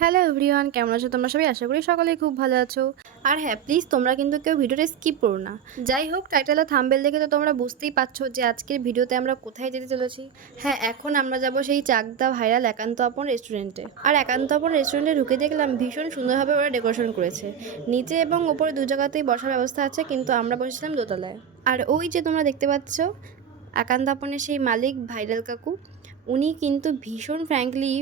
Hello everyone, কেমন আছো তোমরা সবাই? আশা করি সকলেই খুব ভালো আছো। আর হ্যাঁ, প্লিজ তোমরা কিন্তু কেউ ভিডিওটা স্কিপ করো না। যাই হোক, টাইটেল আর থাম্বনেল দেখে তো তোমরা বুঝতেই পারছো যে আজকের ভিডিওতে আমরা কোথায় যেতে চলেছি। হ্যাঁ, এখন আমরা যাব সেই চাকদা ভাইরাল একান্ত আপন রেস্টুরেন্টে। আর একান্ত আপন রেস্টুরেন্টে ঢুকে দেখলাম ভীষণ সুন্দরভাবে ওরা ডেকোরেশন করেছে। নিচে এবং ওপরে দু জায়গাতেই বসার ব্যবস্থা আছে, কিন্তু আমরা বসেছিলাম দোতলায়। আর ওই যে তোমরা দেখতে পাচ্ছ একান্ত আপনের সেই মালিক ভাইরাল কাকু, উনি কিন্তু ভীষণ ফ্র্যাঙ্কলি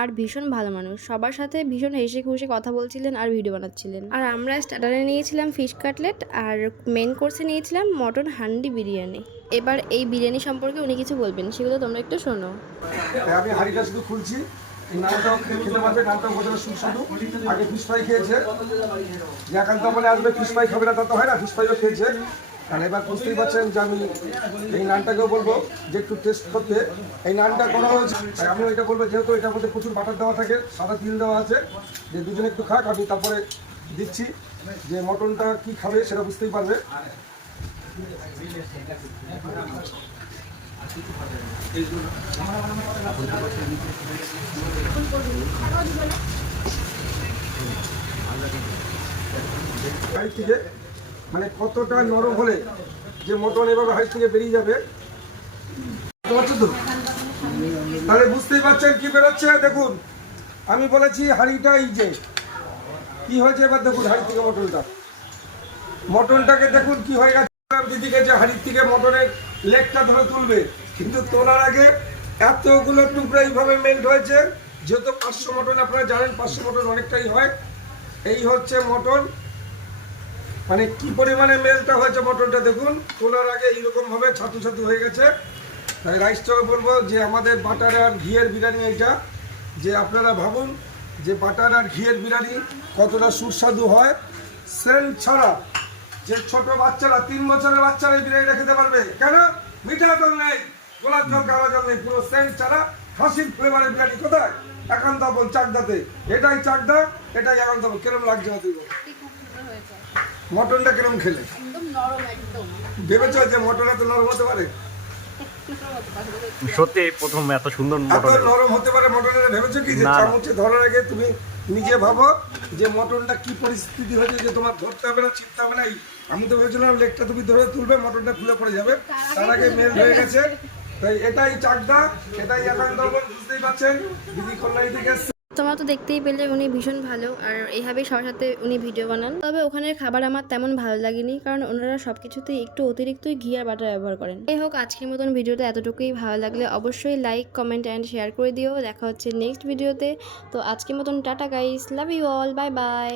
আর ভীষণ ভালো মানুষ। সবার সাথে ভীষণ হেসে খুশি কথা বলছিলেন আর ভিডিও বানাচ্ছিলেন। আর আমরা স্টার্টারে নিয়েছিলাম ফিশ কাটলেট, আর মেন কোর্সে নিয়েছিলাম মটন হান্ডি বিরিয়ানি। এবার এই বিরিয়ানি সম্পর্কে উনি কিছু বলবেন, সেগুলো তোমরা একটু শোনো। আমি হাঁড়িটা শুধু খুলছি, এই নামটাও খেতে পারবে, নামটাও বোঝানো সুস্বাদু। আগে ফিশ ফ্রাই খেয়েছে, যে একান্ত বলে আসবে ফিশ ফ্রাই খাবে না তা তো হয় না, ফিশ ফ্রাইও খেয়েছে। আর এবার বুঝতেই পারছেন যে আমি এই নানটাকেও বলবো যে একটু টেস্ট করতে। এই নানটা করা হয়েছে, আমি এটা বলবো যেহেতু এটার মধ্যে প্রচুর বাটার দেওয়া থাকে, সাদা তিল দেওয়া আছে, যে দুজনে একটু খাক। আমি তারপরে দিচ্ছি যে মটনটা কি খাবে সেটা বুঝতেই পারবে। হাইট থেকে মানে কতটা নরম হলে যে মটন এভাবে হাইট থেকে বেরিয়ে যাবে, তাহলে বুঝতেই পারছেন কি বেরোচ্ছে। দেখুন, আমি বলেছি হাঁড়িটা এই যে কি হয়েছে, এবার দেখুন হাঁড়ি থেকে মটনটাকে দেখুন কি হয়ে গেছে। দিদিকে যে হাঁড়ির থেকে মটনের লেগটা ধরে তুলবে, কিন্তু তোলার আগে এতগুলো টুকরা এইভাবে মেল্ট হয়েছে। যেহেতু 500 মটন, আপনারা জানেন 500 মটন অনেকটাই হয়। এই হচ্ছে মটন, মানে কি পরিমাণে মেলটা হয়েছে মটনটা দেখুন। তোলার আগে এইরকম ভাবে ছাতু ছাতু হয়ে গেছে। তাই রাইসটাকে বলবো যে আমাদের বাটার আর ঘিয়ের বিরিয়ানি এইটা, যে আপনারা ভাবুন যে বাটার আর ঘিয়ের বিরিয়ানি কতটা সুস্বাদু হয়। সেন্ট ছাড়া যে ছোট বাচ্চারা, 3 বছরের বাচ্চারা এই বিরিয়ানিটা খেতে পারবে। কেন? মিঠা জল নেই, গোলাপ জল, কালো জল নেই, পুরো সেন্ট ছাড়া হাসির ফ্লেভারের বিরিয়ানি। কোথায়? একান্ত আপন চাকদাতে। এটাই চাকদা, এটাই একান্ত আপন। কিরম লাগছে না তুই? মটনটা কিরম খেলে ভেবেছো যে মটন এত নরম হতে পারে? সত্যি প্রথম এত সুন্দর এত নরম হতে পারে মটনটা ভেবেছো কি? যে চামচে ধরার আগে তুমি নিজে ভাবো যে মটনটা কি পরিস্থিতি হয়েছে, যে তোমার ধরতে হবে না, ছিটতে হবে না। আমি তো ভেবেছিলাম লেগটা তুমি ধরে তুলবে, মটনটা খুলে পড়ে যাবে, তার আগে মেল হয়ে গেছে। তাই এটাই চাকদা, এটাই একান্ত আপন। বুঝতেই পারছেন দিদি কল্যাণী থেকে। তোমরা তো দেখতেই পেলে উনি ভীষণ ভালো, আর এইভাবেই সবার সাথে উনি ভিডিও বানান। তবে ওখানের খাবার আমার তেমন ভালো লাগেনি, কারণ ওনারা সব কিছুতেই একটু অতিরিক্তই ঘি আর বাটার ব্যবহার করেন। যাই হোক, আজকের মতন ভিডিওটা এতটুকুই। ভালো লাগলে অবশ্যই লাইক, কমেন্ট অ্যান্ড শেয়ার করে দিও। দেখা হচ্ছে নেক্সট ভিডিওতে। তো আজকের মতন tata guys, love you all, bye by.